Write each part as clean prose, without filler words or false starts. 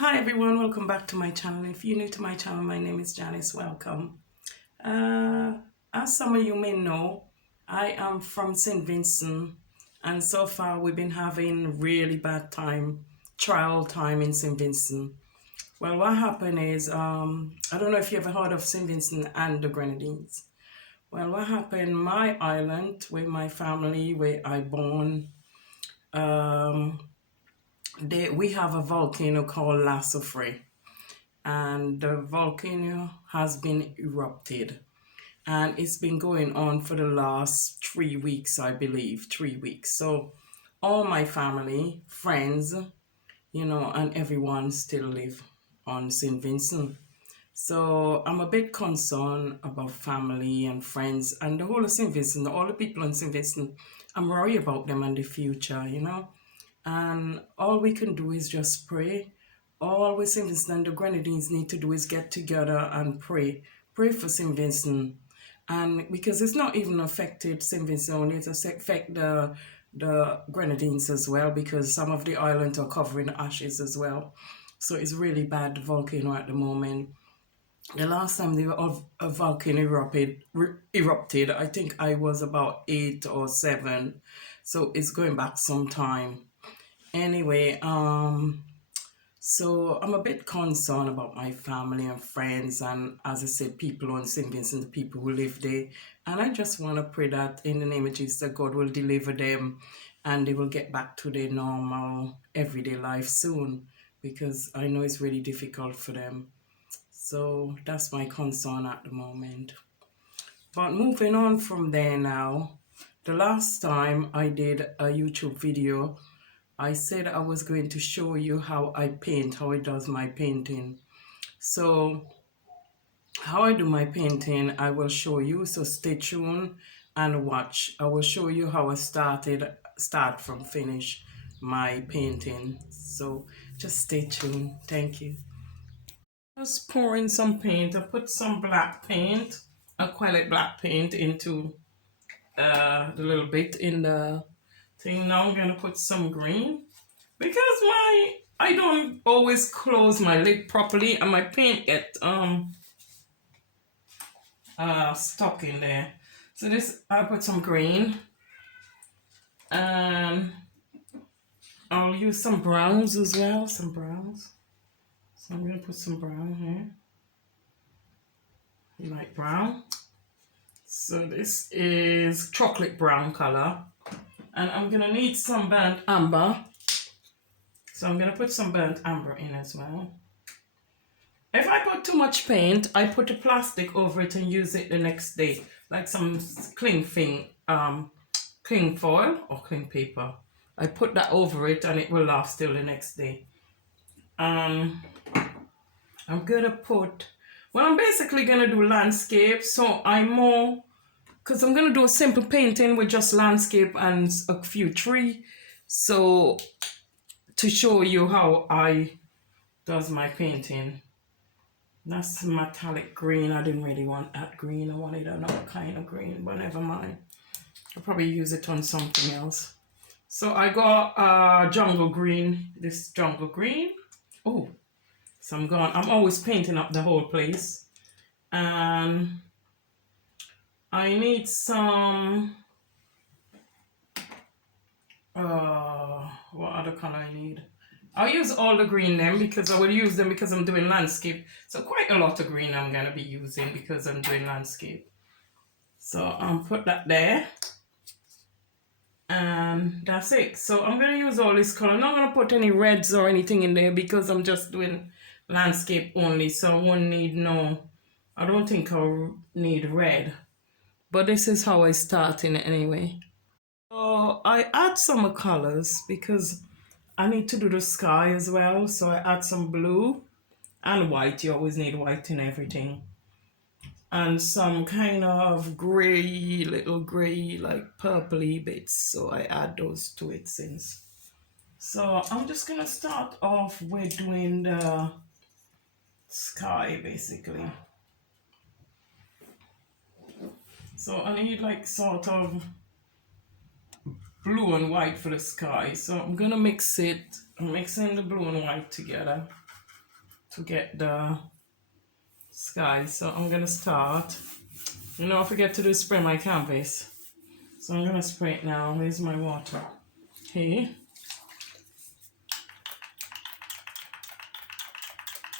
Hi everyone, welcome back to my channel. If you're new to my channel, my name is Janice. Welcome. Uh, as some of you may know, I am from St. Vincent, and so far we've been having really bad trial time in St. Vincent. Well, what happened is, I don't know if you ever heard of St. Vincent and the Grenadines. Well, what happened, my island, with my family, where I born, um, we have a volcano called La Soufrière, and the volcano has been erupted, and it's been going on for the last 3 weeks, I believe. 3 weeks. So all my family, friends, and everyone still live on St. Vincent. So I'm a bit concerned about family and friends and the whole of St. Vincent, all the people in St. Vincent. I'm worried about them and the future. And all we can do is just pray. All we St. Vincent and the Grenadines need to do is get together and pray. Pray for St. Vincent. And because it's not even affected St. Vincent only, it affect the Grenadines as well, because some of the islands are covering ashes as well. So it's really bad, the volcano at the moment. The last time a volcano erupted, I think I was about 8 or 7. So it's going back some time. Anyway, so I'm a bit concerned about my family and friends, and as I said, people on St. Vincent, the people who live there. And I just want to pray that in the name of Jesus, that God will deliver them and they will get back to their normal everyday life soon, because I know it's really difficult for them. So that's my concern at the moment. But moving on from there now, the last time I did a YouTube video, I said I was going to show you how I paint, how it does my painting. So how I do my painting, I will show you. So stay tuned and watch. I will show you how I start from finish my painting. So just stay tuned. Thank you. Just pouring some paint. I put some black paint, acrylic black paint into the little bit in the thing. Now I'm gonna put some green, because I don't always close my lid properly and my paint get stuck in there. So this, I put some green, and I'll use some browns as well, some browns. So I'm gonna put some brown here, light brown. So this is chocolate brown color, and I'm gonna need some burnt amber. So I'm gonna put some burnt amber in as well. If I put too much paint, I put a plastic over it and use it the next day, like some cling foil or cling paper. I put that over it and it will last till the next day. I'm gonna I'm basically gonna do landscape. So because I'm gonna do a simple painting with just landscape and a few trees. So to show you how I does my painting. That's metallic green. I didn't really want that green. I wanted another kind of green, but never mind. I'll probably use it on something else. So I got jungle green. This jungle green. Oh, so I'm always painting up the whole place. And I need some, what other color I need? I'll use all the green then, because I will use them because I'm doing landscape. So quite a lot of green I'm going to be using because I'm doing landscape. So I'll put that there. And that's it. So I'm going to use all this color. I'm not going to put any reds or anything in there because I'm just doing landscape only. So I won't need I don't think I'll need red. But this is how I start in it anyway. So I add some colors because I need to do the sky as well. So I add some blue and white. You always need white in everything. And some kind of gray, little gray, like purpley bits. So I add those to it since. So I'm just gonna start off with doing the sky basically. So I need like sort of blue and white for the sky. So I'm gonna mix it. I'm mixing the blue and white together. to get the sky. So I'm gonna start. I forget to do spray my canvas. So I'm gonna spray it now. Where's my water? Here.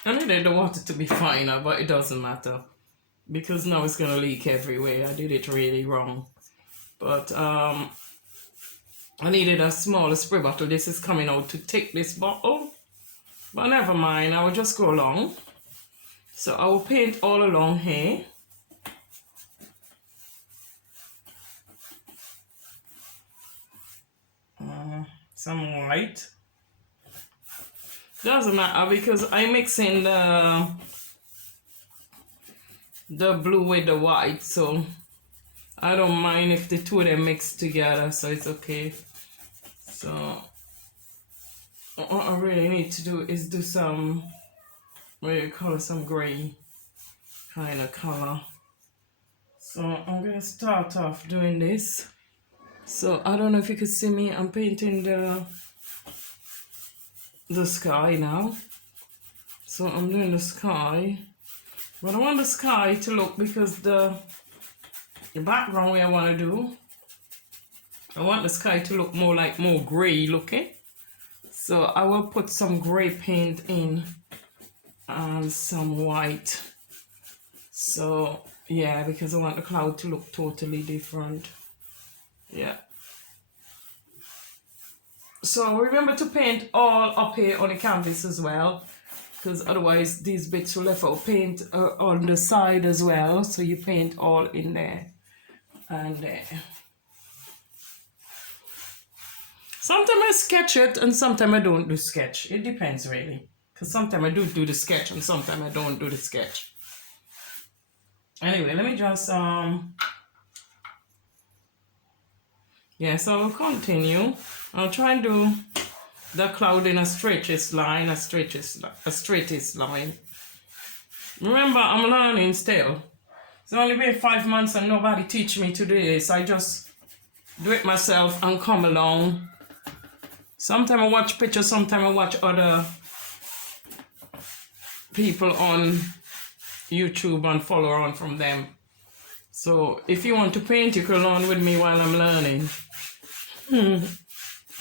I needed the water to be finer, but it doesn't matter because now it's gonna leak everywhere. I did it really wrong. But I needed a smaller spray bottle. This is coming out to take this bottle. But never mind, I will just go along. So I will paint all along here. Some white. Doesn't matter because I mix in the blue with the white, so I don't mind if the two of them mix together, so it's okay. So what I really need to do is do some, what do you call it, some gray kind of color. So I'm gonna start off doing this. So I don't know if you can see me, I'm painting the sky now. So I'm doing the sky, but I want the sky to look, because the background where I want to do, I want the sky to look more gray looking. So I will put some gray paint in and some white. So yeah, because I want the cloud to look totally different. Yeah. So remember to paint all up here on the canvas as well, because otherwise these bits will left out. Paint on the side as well, so you paint all in there and there. Sometimes I sketch it and sometimes I don't do sketch. It depends really, because sometimes I do the sketch and sometimes I don't do the sketch. Anyway, let me just yeah, so I'll continue. I'll try and do the cloud in a straightest line, a straightest line. Remember, I'm learning still. It's only been 5 months and nobody teach me to do this. I just do it myself and come along. Sometimes I watch pictures, sometimes I watch other people on YouTube and follow on from them. So if you want to paint, you can learn with me while I'm learning.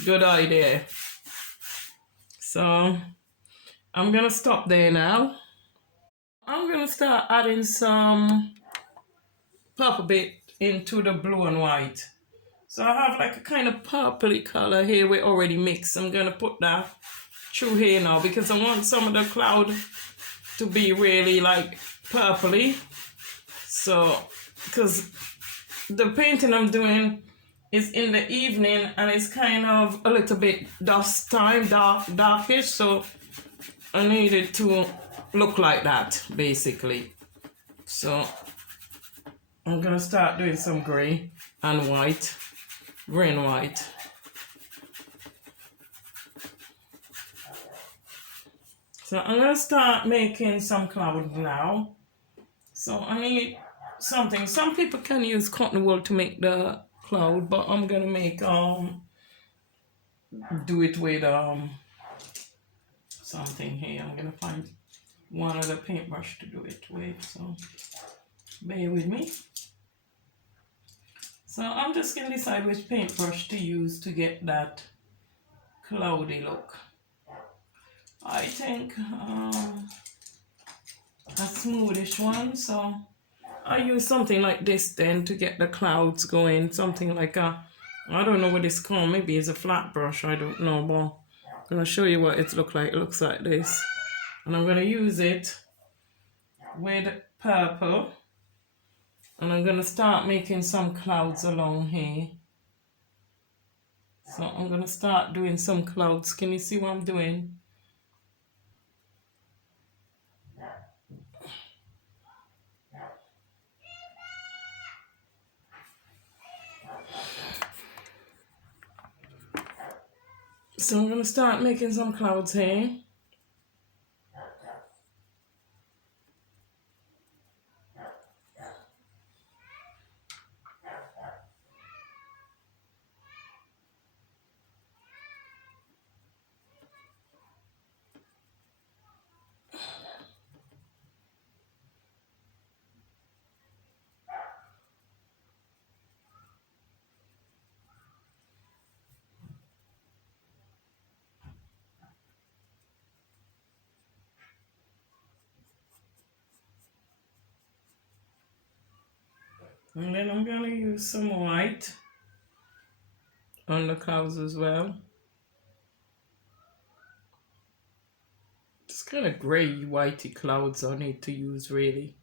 Good idea. So I'm gonna stop there now. I'm gonna start adding some purple bit into the blue and white. So I have like a kind of purpley color here we already mixed. I'm gonna put that through here now because I want some of the cloud to be really like purpley. So, because the painting I'm doing is in the evening and it's kind of a little bit dusk time, darkish, so I need it to look like that basically. So I'm gonna start doing some gray and white, gray and white. So I'm gonna start making some clouds now. So I need something. Some people can use cotton wool to make the cloud, but I'm gonna make do it with something here. I'm gonna find one other paintbrush to do it with, so bear with me. So I'm just gonna decide which paintbrush to use to get that cloudy look. I think a smoothish one, so I use something like this then to get the clouds going. Something like a, I don't know what it's called, maybe it's a flat brush, I don't know, but I'm gonna show you what it looks like. It looks like this, and I'm gonna use it with purple, and I'm gonna start making some clouds along here. So I'm gonna start doing some clouds. Can you see what I'm doing? So I'm gonna start making some clouds here. And then I'm gonna use some white on the clouds as well. Just kind of gray, whitey clouds I need to use really.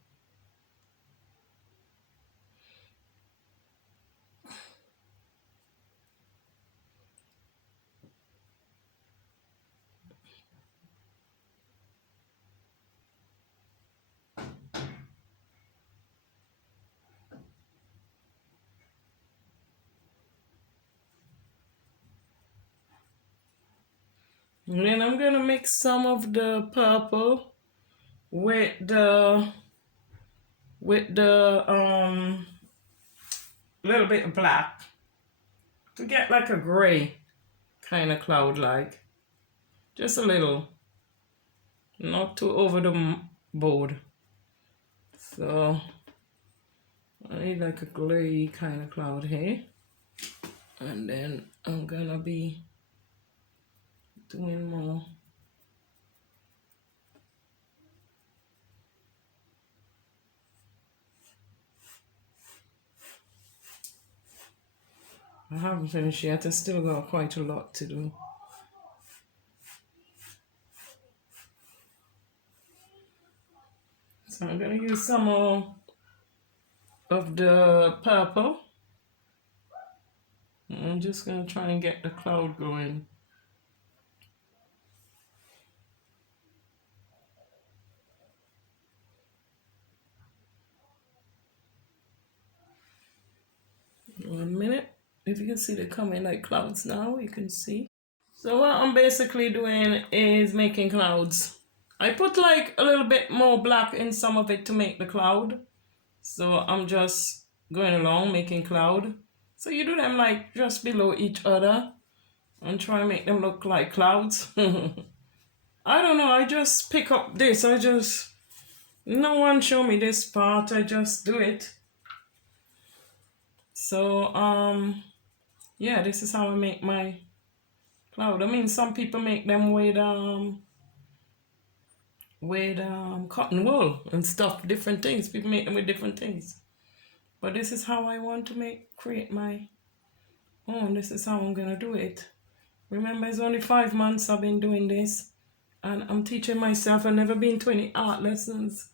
And then I'm gonna mix some of the purple with the little bit of black to get like a gray kind of cloud, like just a little, not too over the board. So I need like a gray kind of cloud here, and then I'm gonna be doing more. I haven't finished yet. I still got quite a lot to do. So I'm gonna use some more of the purple. I'm just gonna try and get the cloud going. One minute. If you can see they coming like clouds now, you can see. So what I'm basically doing is making clouds. I put like a little bit more black in some of it to make the cloud. So I'm just going along making cloud. So you do them like just below each other and try and make them look like clouds. I don't know, I just pick up this. No one show me this part, I just do it. So yeah, this is how I make my cloud. I mean, some people make them with cotton wool and stuff, different things. People make them with different things. But this is how I want to create my own. This is how I'm gonna do it. Remember, it's only 5 months I've been doing this, and I'm teaching myself. I've never been to any art lessons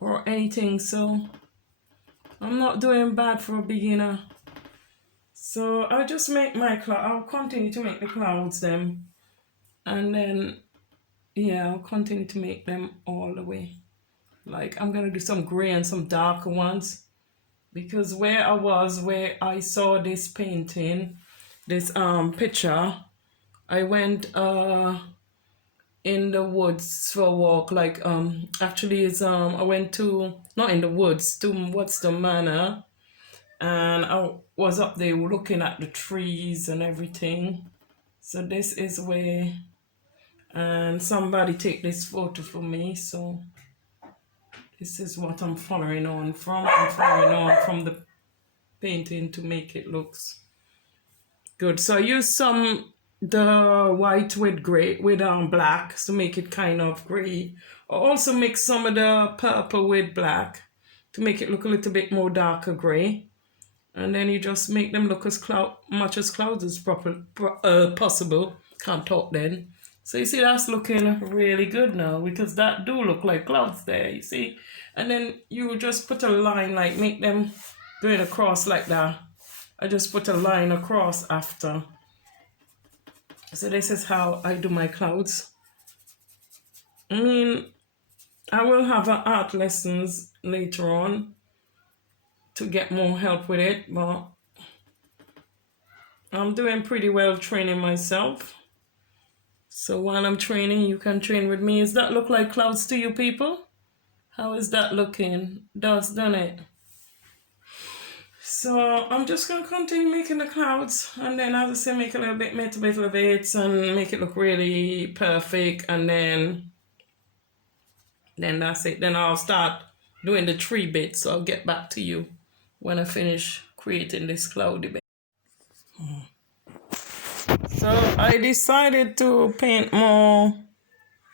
or anything, so I'm not doing bad for a beginner. So I'll just make my cloud. I'll continue to make the clouds them, and then yeah, I'll continue to make them all the way. Like I'm gonna do some gray and some darker ones, because where I saw this painting, this picture, I went in the woods for a walk. Like actually it's I went to, not in the woods, to what's the manor, and I was up there looking at the trees and everything. So this is where, and somebody take this photo for me, so this is what I'm following on from. I'm following on from the painting to make it looks good. So I use the white with gray, with black, to make it kind of gray. I also mix some of the purple with black to make it look a little bit more darker gray. And then you just make them look as much as clouds as possible. Can't talk then. So you see that's looking really good now, because that do look like clouds there, you see. And then you just put a line, like make them going across like that. I just put a line across after. So this is how I do my clouds. I mean, I will have art lessons later on to get more help with it, but I'm doing pretty well training myself. So while I'm training, you can train with me. Does that look like clouds to you people? How is that looking? Doesn't it? So I'm just going to continue making the clouds, and then as I say, make a little bit of it and make it look really perfect, and then that's it. Then I'll start doing the tree bit, so I'll get back to you when I finish creating this cloudy bit. So I decided to paint more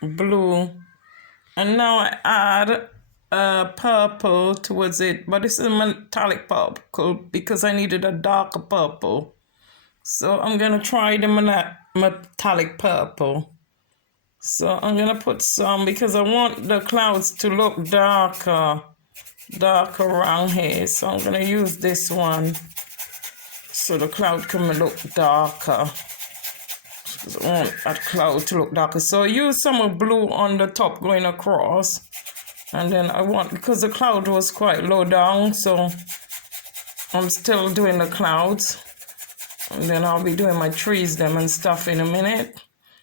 blue, and now I add purple towards it, but this is a metallic purple because I needed a darker purple. So I'm going to try the metallic purple. So I'm going to put some because I want the clouds to look darker around here. So I'm going to use this one so the cloud can look darker. I want that cloud to look darker. So I use some blue on the top going across. And then I want, because the cloud was quite low down, so I'm still doing the clouds. And then I'll be doing my trees them and stuff in a minute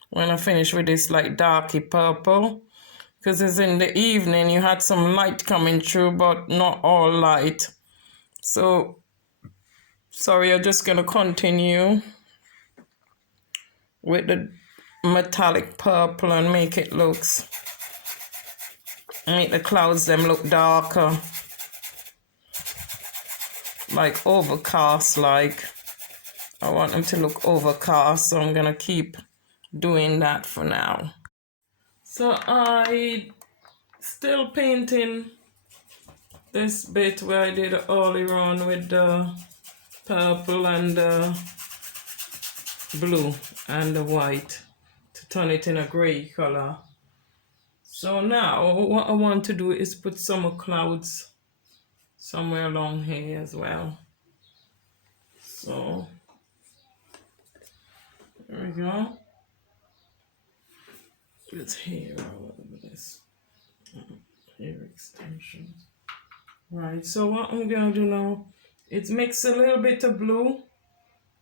when I finish with this like darky purple. Because it's in the evening, you had some light coming through, but not all light. So, sorry, I'm just going to continue with the metallic purple and make the clouds them look darker. Like overcast, like. I want them to look overcast, so I'm going to keep doing that for now. So I still painting this bit where I did all around with the purple and the blue and the white to turn it in a gray color. So now what I want to do is put some clouds somewhere along here as well. So there we go. It's here, this hair extensions. Right, so what I'm gonna do now is mix a little bit of blue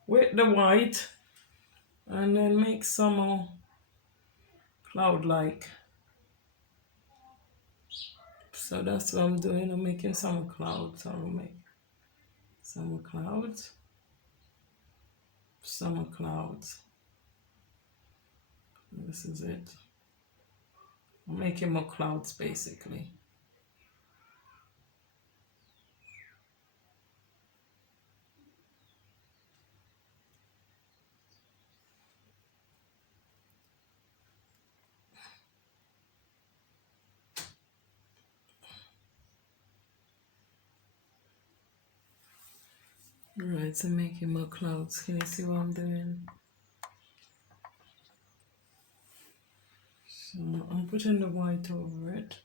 with the white and then make some cloud-like. So that's what I'm doing. I'm making some clouds. I'll make some clouds. Some clouds. This is it. I'm making more clouds basically. Alright, so making more clouds. Can you see what I'm doing? So I'm putting the white over it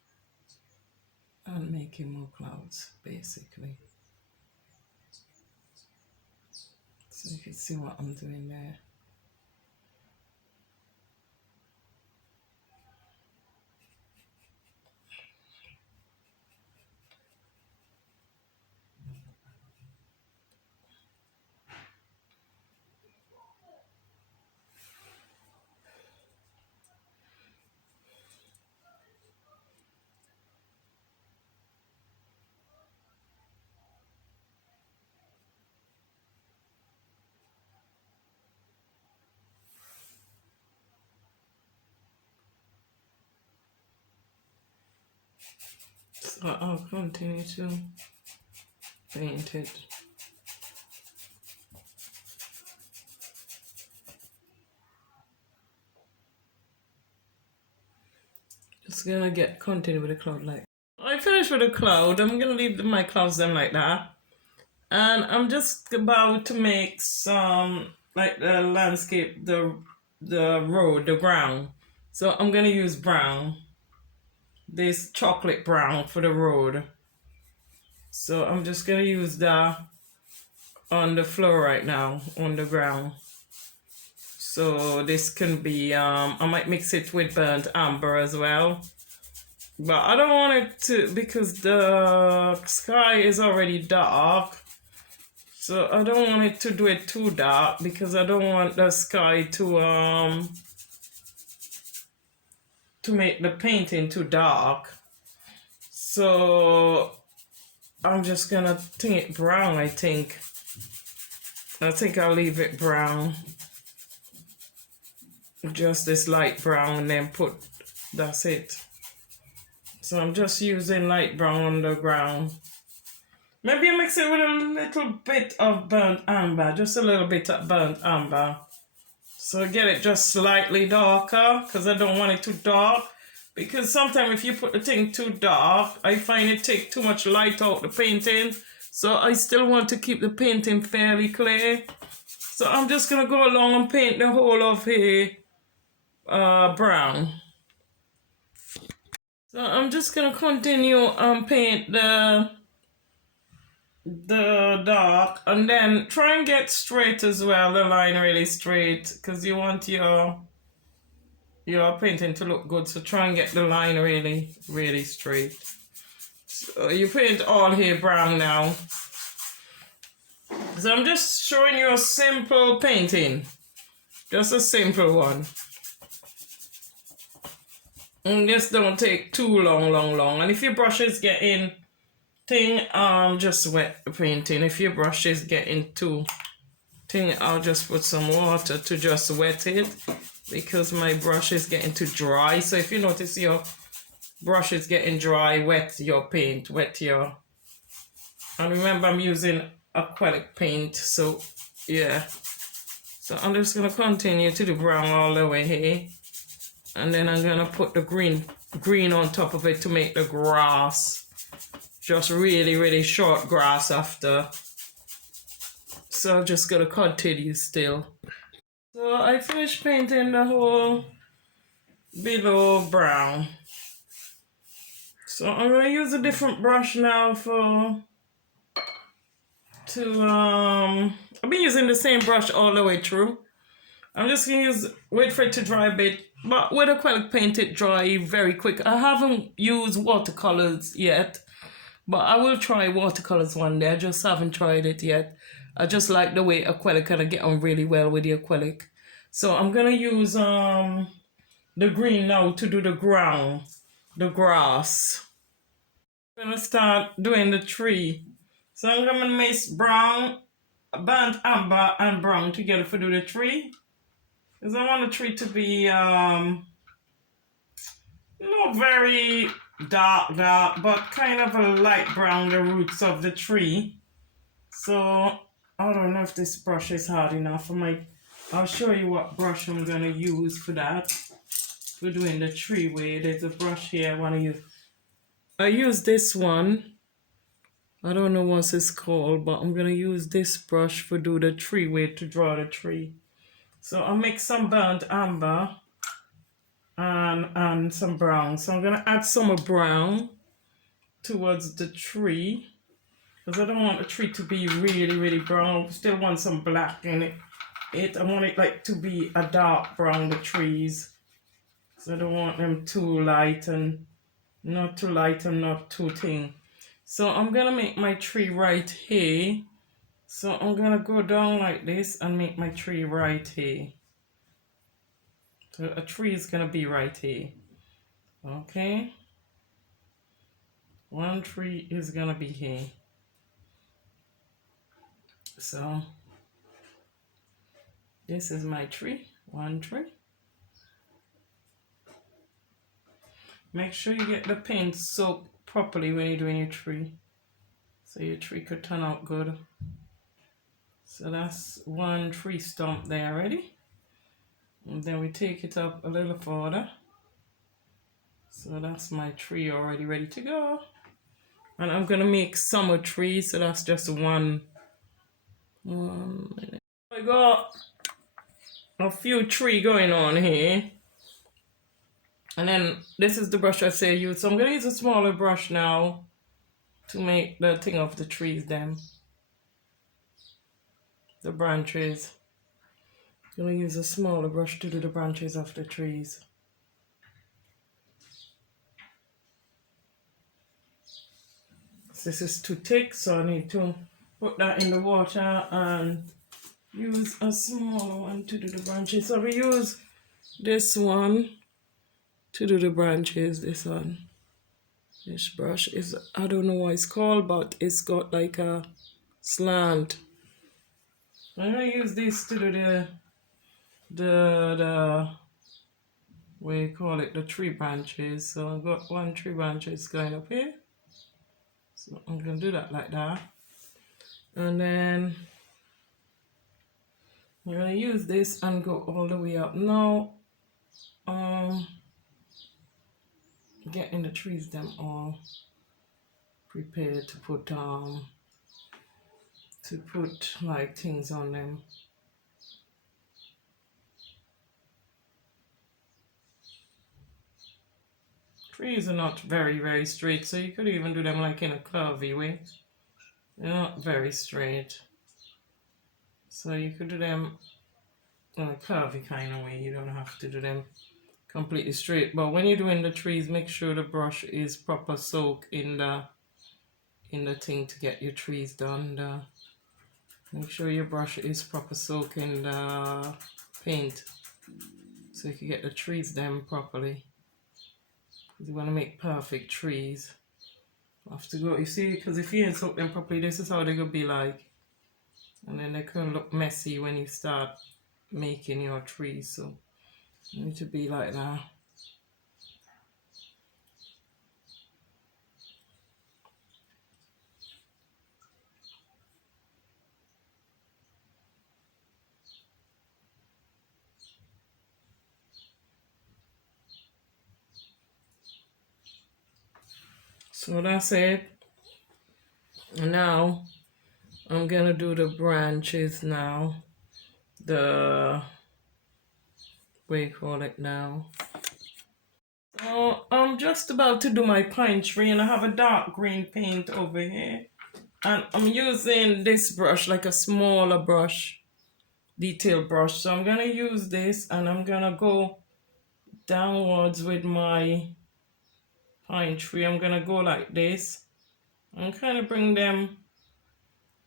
and making more clouds basically. So you can see what I'm doing there. So I'll continue to paint it. Just gonna continue with the cloud like. I finished with the cloud. I'm gonna leave my clouds them like that. And I'm just about to make some like the landscape, the road, the ground. So I'm gonna use brown. This chocolate brown for the road. So I'm just gonna use that on the floor right now, on the ground. So this can be, I might mix it with burnt amber as well. But I don't want it to, because the sky is already dark. So I don't want it to do it too dark because I don't want the sky to make the painting too dark. So I'm just gonna think it brown, I think. I think I'll leave it brown. Just this light brown and then that's it. So I'm just using light brown on the ground. Maybe I mix it with a little bit of burnt amber, just a little bit of burnt amber. So get it just slightly darker, because I don't want it too dark. because sometimes if you put the thing too dark, I find it take too much light out the painting. So I still want to keep the painting fairly clear. So I'm just gonna go along and paint the whole of here brown. So I'm just gonna continue paint the dark, and then try and get straight as well, the line really straight, because you want your painting to look good. So try and get the line really straight. So you paint all here brown now. So I'm just showing you a simple painting, just a simple one. And this don't take too long. And if your brush is getting thing, just wet the painting. If your brush is getting too thing, I'll just put some water to just wet it, because my brush is getting too dry. So if you notice your brush is getting dry, wet your paint, and remember I'm using acrylic paint, so yeah. So I'm just gonna continue to do brown all the way here, and then I'm gonna put the green on top of it to make the grass, just really short grass after. So I'm just gonna continue still. So I finished painting the whole below brown. So I'm gonna use a different brush now I've been using the same brush all the way through. I'm just gonna wait for it to dry a bit, but with acrylic paint it dry very quick. I haven't used watercolors yet, but I will try watercolors one day. I just haven't tried it yet. I just like the way acrylic kind of get on really well with the acrylic. So I'm gonna use the green now to do the grass. I'm gonna start doing the tree. So I'm gonna mix brown, burnt amber and brown together to do the tree. Because I want the tree to be not very dark, but kind of a light brown, the roots of the tree. So I don't know if this brush is hard enough. I'll show you what brush I'm gonna use for that. We're doing the tree way. There's a brush here I want to use. I use this one. I don't know what it's called, but I'm gonna use this brush for do the tree way to draw the tree. So I'll make some burnt amber and some brown. So I'm gonna add some brown towards the tree, because I don't want the tree to be really brown. I still want some black in it. I want it like to be a dark brown, the trees. So I don't want them too light and not too light and not too thin. So I'm gonna make my tree right here. So I'm gonna go down like this and make my tree right here. So a tree is gonna be right here. Okay. One tree is gonna be here. So this is my tree, one tree. Make sure you get the paint soaked properly when you're doing your tree, so your tree could turn out good. So that's one tree stump there already. And then we take it up a little further. So that's my tree already ready to go. And I'm gonna make summer trees, so that's just one minute. I got a few tree going on here. And then this is the brush I say use. So I'm gonna use a smaller brush now to make the thing of the trees then. The branches. I'm gonna use a smaller brush to do the branches of the trees. This is too thick, so I need to put that in the water and use a smaller one to do the branches. So we use this one to do the branches, this one. This brush is, I don't know what it's called, but it's got like a slant. I'm gonna use this to do the what do you call it, the tree branches. So I've got one tree branches going up here. So I'm gonna do that like that. And then I'm gonna use this and go all the way up. Now getting the trees them all prepared to put like things on them. Trees are not very straight, so you could even do them like in a curvy way. They're not very straight, so you could do them in a curvy kind of way. You don't have to do them completely straight. But when you're doing the trees, make sure the brush is proper soak in the thing to get your trees done. Make sure your brush is proper soak in the paint so you can get the trees done properly. You want to make perfect trees. Have to go, you see, because if you ain't soak them properly, this is how they're gonna be like, and then they can look messy when you start making your trees. So you need to be like that. So that's it. Now I'm gonna do the branches now. What do you call it now? So I'm just about to do my pine tree, and I have a dark green paint over here. And I'm using this brush, like a smaller brush, detail brush. So I'm gonna use this, and I'm gonna go downwards with my pine tree. I'm gonna go like this and kind of bring them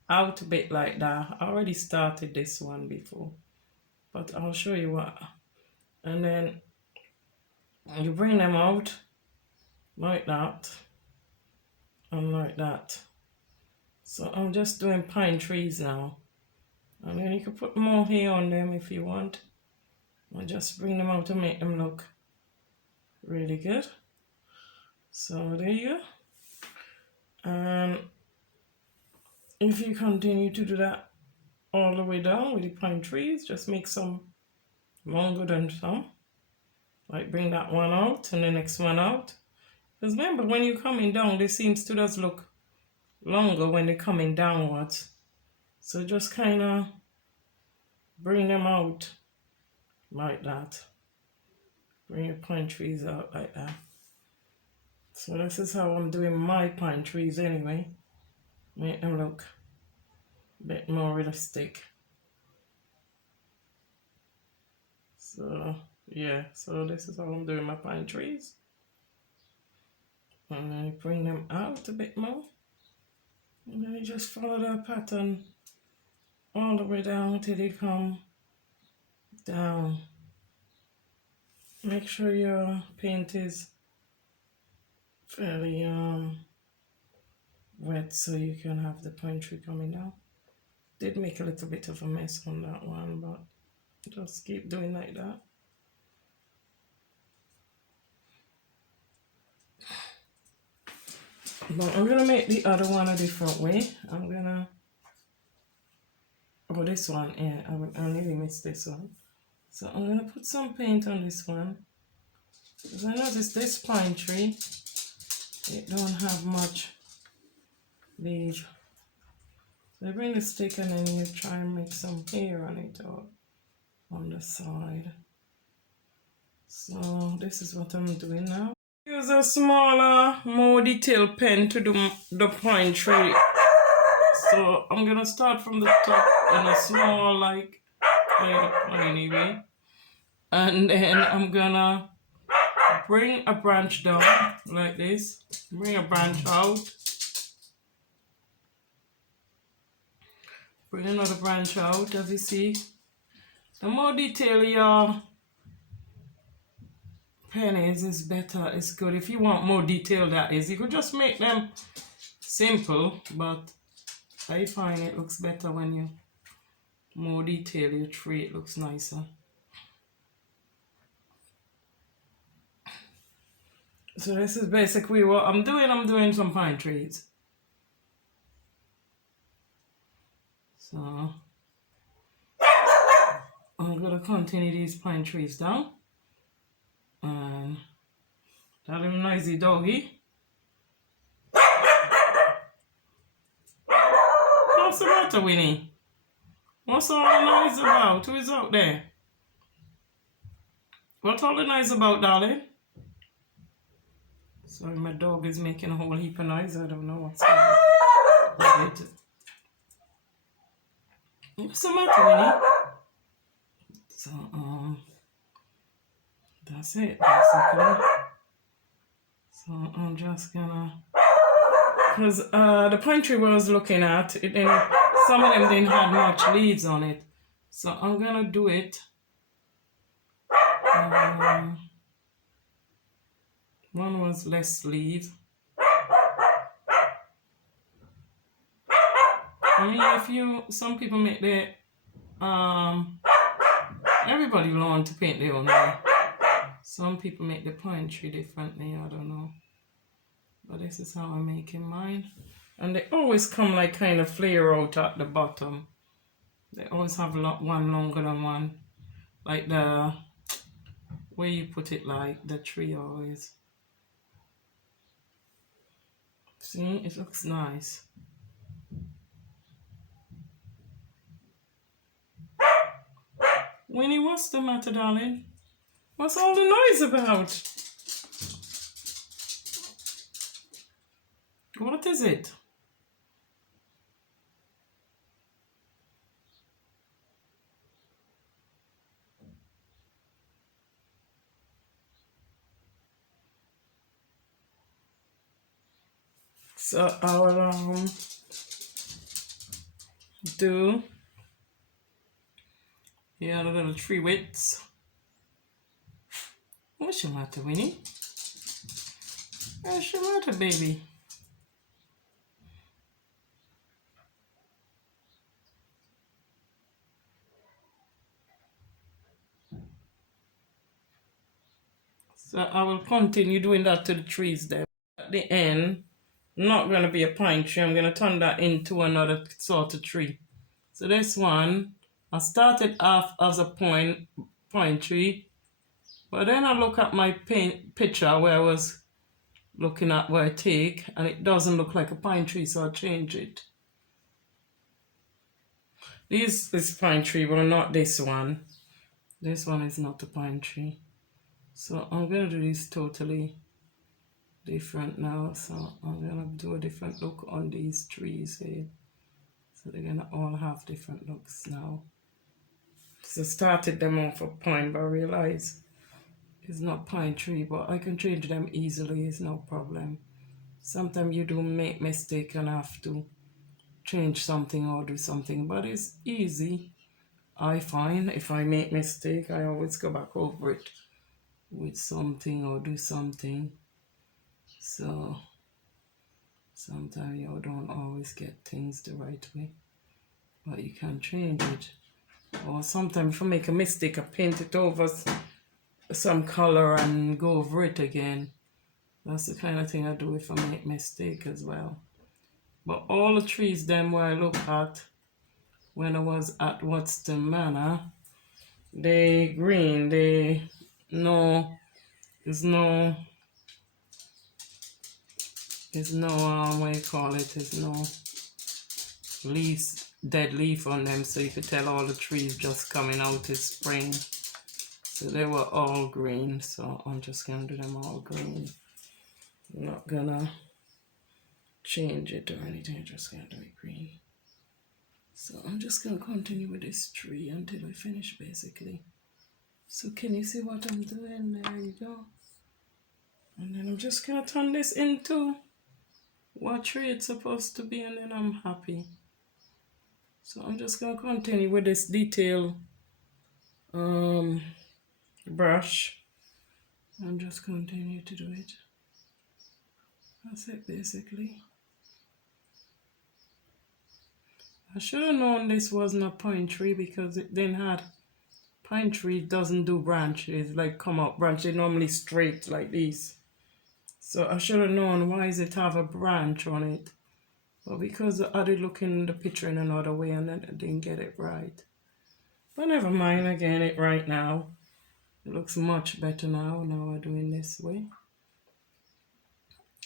out a bit like that. I already started this one before, but I'll show you what. And then you bring them out like that and like that. So I'm just doing pine trees now, and then you can put more hair on them if you want. I'll just bring them out to make them look really good. So there you go. And if you continue to do that all the way down with the pine trees, just make some longer than some. Like bring that one out and the next one out. Because remember, when you're coming down, they seems to just look longer when they're coming downwards. So just kind of bring them out like that. Bring your pine trees out like that. So this is how I'm doing my pine trees anyway. Make them look a bit more realistic. So yeah, so this is how I'm doing my pine trees. And then you bring them out a bit more. And then you just follow that pattern all the way down till they come down. Make sure your paint is fairly wet so you can have the pine tree coming down. Did make a little bit of a mess on that one, but just keep doing like that. But I'm gonna make the other one a different way. This one, yeah, I nearly missed this one. So I'm gonna put some paint on this one. Because I noticed this pine tree, it don't have much leaf. So you bring the stick and then you try and make some hair on it or on the side. So this is what I'm doing now. Use a smaller, more detailed pen to do the pine tree. So I'm gonna start from the top in a small, like kind of piney way, and then I'm gonna bring a branch down like this. Bring a branch out. Bring another branch out, as you see. The more detail your pen is better. It's good. If you want more detail, that is, you could just make them simple, but I find it looks better when you more detail your tree. It looks nicer. So this is basically what I'm doing. I'm doing some pine trees. So I'm gonna continue these pine trees down, and That little noisy doggy. What's the matter, Winnie? What's all the noise about? Who is out there? What's all the noise about, darling? Sorry, my dog is making a whole heap of noise. I don't know what's going on. What's the matter, Winnie? So, that's it, basically. So I'm just gonna, because the pine tree I was looking at, it didn't, some of them didn't have much leaves on it. So I'm gonna do it. One was less leaves. I mean, some people make the, everybody learn to paint their own way. Some people make the pine tree differently, I don't know. But this is how I'm making mine. And they always come like kind of flare out at the bottom. They always have one longer than one. Like the way you put it, like the tree always. See, it looks nice. Winnie, what's the matter, darling? What's all the noise about? What is it? So I will do the other little tree widths. What's the matter, Winnie? What's the matter, baby? So I will continue doing that to the trees there. At the end, not going to be a pine tree. I'm going to turn that into another sort of tree. So this one, I started off as a pine tree, but then I look at my picture where I was looking at where I take, and it doesn't look like a pine tree, so I change it. This is pine tree, but not this one. This one is not a pine tree. So I'm going to do this totally different now. So I'm going to do a different look on these trees here. So they're going to all have different looks now. So I started them off a pine, but I realized it's not pine tree, but I can change them easily. It's no problem. Sometimes you do make mistake and have to change something or do something, but it's easy. I find if I make mistake, I always go back over it with something or do something. So sometimes you don't always get things the right way, but you can change it. Or sometimes if I make a mistake, I paint it over some color and go over it again. That's the kind of thing I do if I make mistake as well. But all the trees them where I look at when I was at Watston Manor, they green, there's no what you call it, there's no leaves, dead leaf on them, so you could tell all the trees just coming out is spring. So they were all green, so I'm just gonna do them all green. I'm not gonna change it or anything, I'm just gonna do it green. So I'm just gonna continue with this tree until I finish basically. So can you see what I'm doing? There you go. And then I'm just gonna turn this into what tree it's supposed to be, and then I'm happy. So I'm just gonna continue with this detail brush and just continue to do it. That's it basically. I should have known this wasn't a pine tree because it didn't have, pine tree doesn't do branches, like come up branch, they normally straight like this. So I should have known why does it have a branch on it. But because I did look in the picture in another way and I didn't get it right. But never mind, I get it right now. It looks much better now I'm doing this way.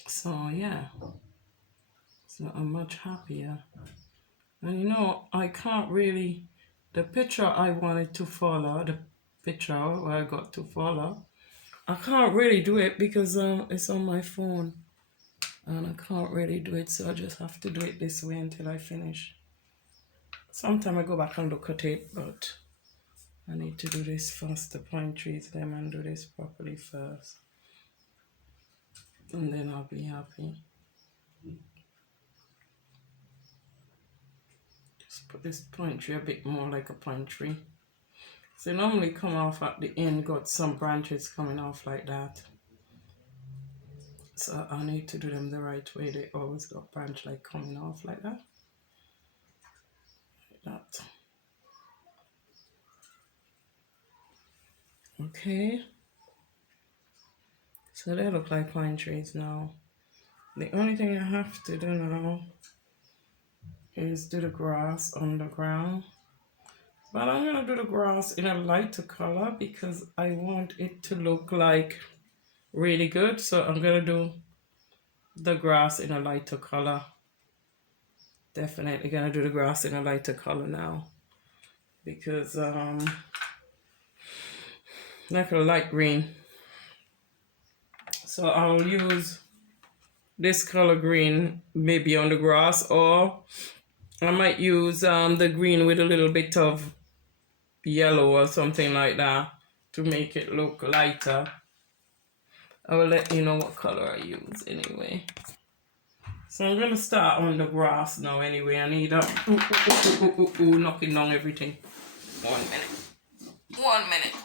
So yeah, so I'm much happier. And you know, I can't really, the picture I wanted to follow, the picture where I got to follow, I can't really do it because it's on my phone and I can't really do it, so I just have to do it this way until I finish. Sometimes I go back and look at it, but I need to do this first, the pine trees them, and do this properly first. And then I'll be happy. Just put this pine tree a bit more like a pine tree. So they normally come off at the end, got some branches coming off like that. So I need to do them the right way. They always got branch like coming off like that. Like that. Okay. So they look like pine trees now. The only thing I have to do now is do the grass on the ground. But I'm gonna do the grass in a lighter color because I want it to look like really good. So I'm gonna do the grass in a lighter color. Definitely gonna do the grass in a lighter color now because like a light green. So I'll use this color green maybe on the grass, or I might use the green with a little bit of yellow or something like that to make it look lighter. I will let you know what color I use anyway. So I'm gonna start on the grass now anyway. I need knocking down everything. 1 minute. 1 minute.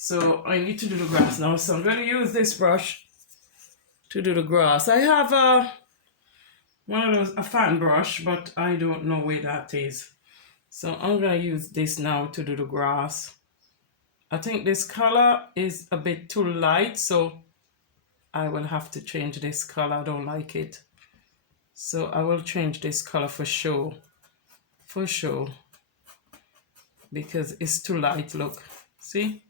So I need to do the grass now. So I'm gonna use this brush to do the grass. I have a fan brush, but I don't know where that is. So I'm gonna use this now to do the grass. I think this color is a bit too light, so I will have to change this color. I don't like it. So I will change this color for sure. For sure. Because it's too light, look. See?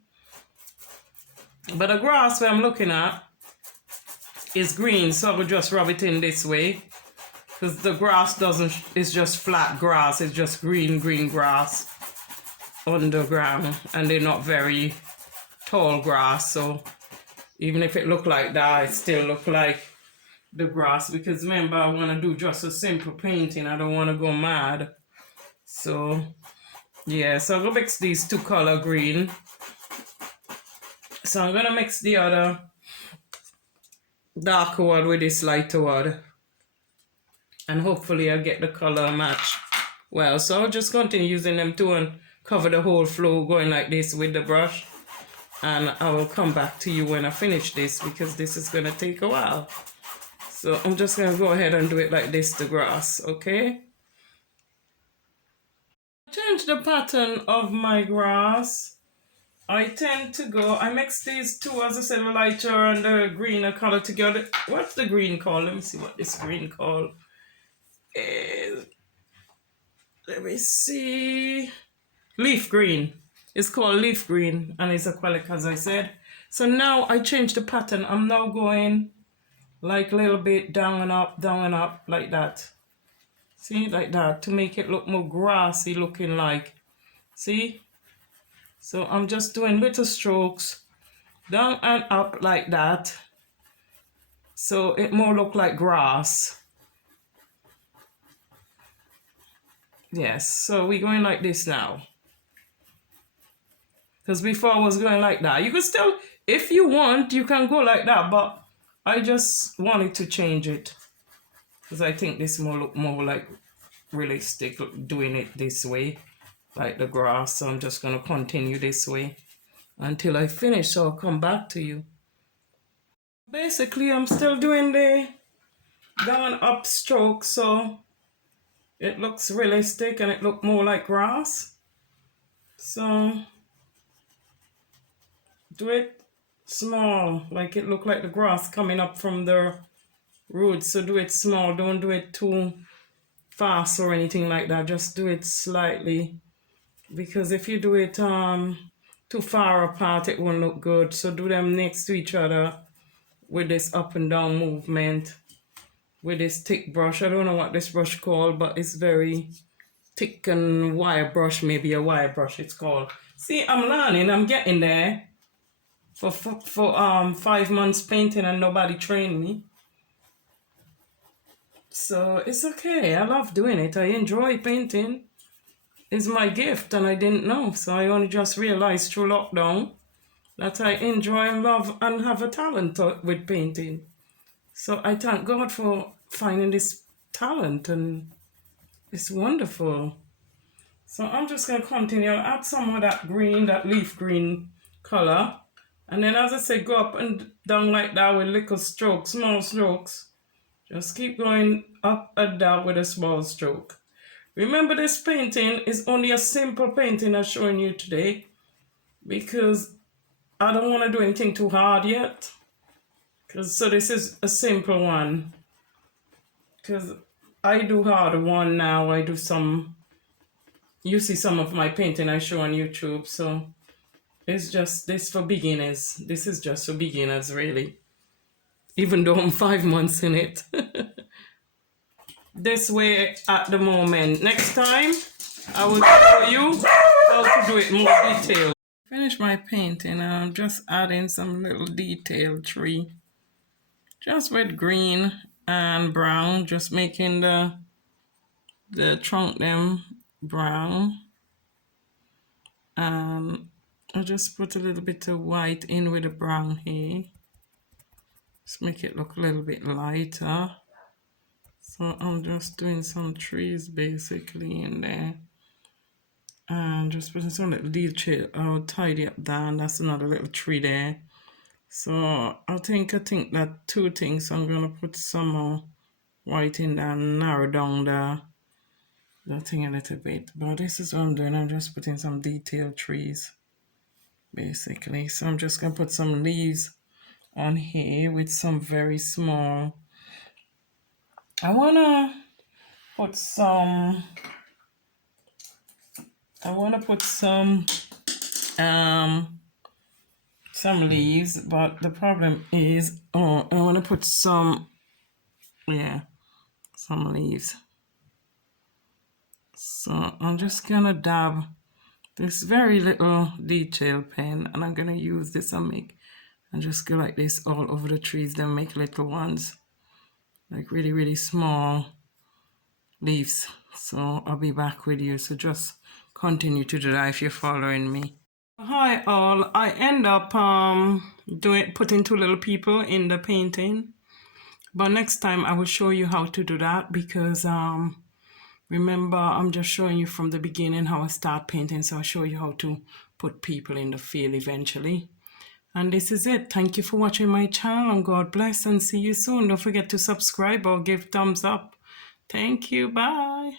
But the grass where I'm looking at is green, so I will just rub it in this way. Because the grass it's just flat grass. It's just green grass underground. And they're not very tall grass, so even if it look like that, it still look like the grass. Because remember, I want to do just a simple painting. I don't want to go mad. So yeah, so I'm gonna mix these two color green. So I'm gonna mix the other darker one with this lighter one, and hopefully I'll get the color match well. So I'll just continue using them two and cover the whole floor going like this with the brush, and I will come back to you when I finish this because this is gonna take a while. So I'm just gonna go ahead and do it like this, the grass, okay? Change the pattern of my grass. I tend to I mix these two, as I said, the lighter and the greener color together. What's the green called? Let me see what this green called is. Let me see. Leaf green. It's called leaf green and it's acrylic, as I said. So now I change the pattern. I'm now going like a little bit down and up like that. See, like that, to make it look more grassy looking like. See? So I'm just doing little strokes down and up like that. So it more look like grass. Yes, so we're going like this now. Because before I was going like that. You could still, if you want, you can go like that. But I just wanted to change it. Because I think this more look more like realistic doing it this way. Like the grass. So I'm just going to continue this way until I finish. So I'll come back to you. Basically, I'm still doing the down up stroke. So it looks realistic and it looks more like grass. So do it small, like it look like the grass coming up from the roots. So do it small, don't do it too fast or anything like that. Just do it slightly, because if you do it too far apart, it won't look good. So do them next to each other with this up and down movement with this thick brush. I don't know what this brush called, but it's very thick and wire brush, maybe a wire brush it's called. See, I'm learning, I'm getting there. For 5 months painting and nobody trained me. So it's okay. I love doing it. I enjoy painting. It's my gift and I didn't know. So I only just realized through lockdown that I enjoy and love and have a talent with painting. So I thank God for finding this talent and it's wonderful. So I'm just going to continue. I'll add some of that green, that leaf green color. And then as I say, go up and down like that with little strokes, small strokes. Just keep going up and down with a small stroke. Remember, this painting is only a simple painting I'm showing you today because I don't want to do anything too hard yet. So this is a simple one. Because I do hard one now. I do some, you see some of my painting I show on YouTube. So it's just this for beginners. This is just for beginners, really. Even though I'm 5 months in it. This way at the moment. Next time, I will show you how to do it more detailed. Finish my painting. I'm just adding some little detail tree. Just with green and brown. Just making the trunk them brown. I'll just put a little bit of white in with the brown here. Just make it look a little bit lighter. So I'm just doing some trees basically in there. And just putting some little detail. I'll tidy up down. That's another little tree there. So I think that two things. I'm gonna put some more white in there and narrow down the thing a little bit. But this is what I'm doing. I'm just putting some detailed trees basically. So I'm just gonna put some leaves on here with some very small. I wanna put some leaves, but the problem is, I want to put some leaves. So I'm just gonna dab this very little detail pen, and I'm gonna use this and just go like this all over the trees, then make little ones, like really, really small leaves. So I'll be back with you. So just continue to do that if you're following me. Hi all, I end up putting two little people in the painting, but next time I will show you how to do that because remember I'm just showing you from the beginning how I start painting, so I'll show you how to put people in the field eventually. And this is it. Thank you for watching my channel and God bless and see you soon. Don't forget to subscribe or give thumbs up. Thank you. Bye.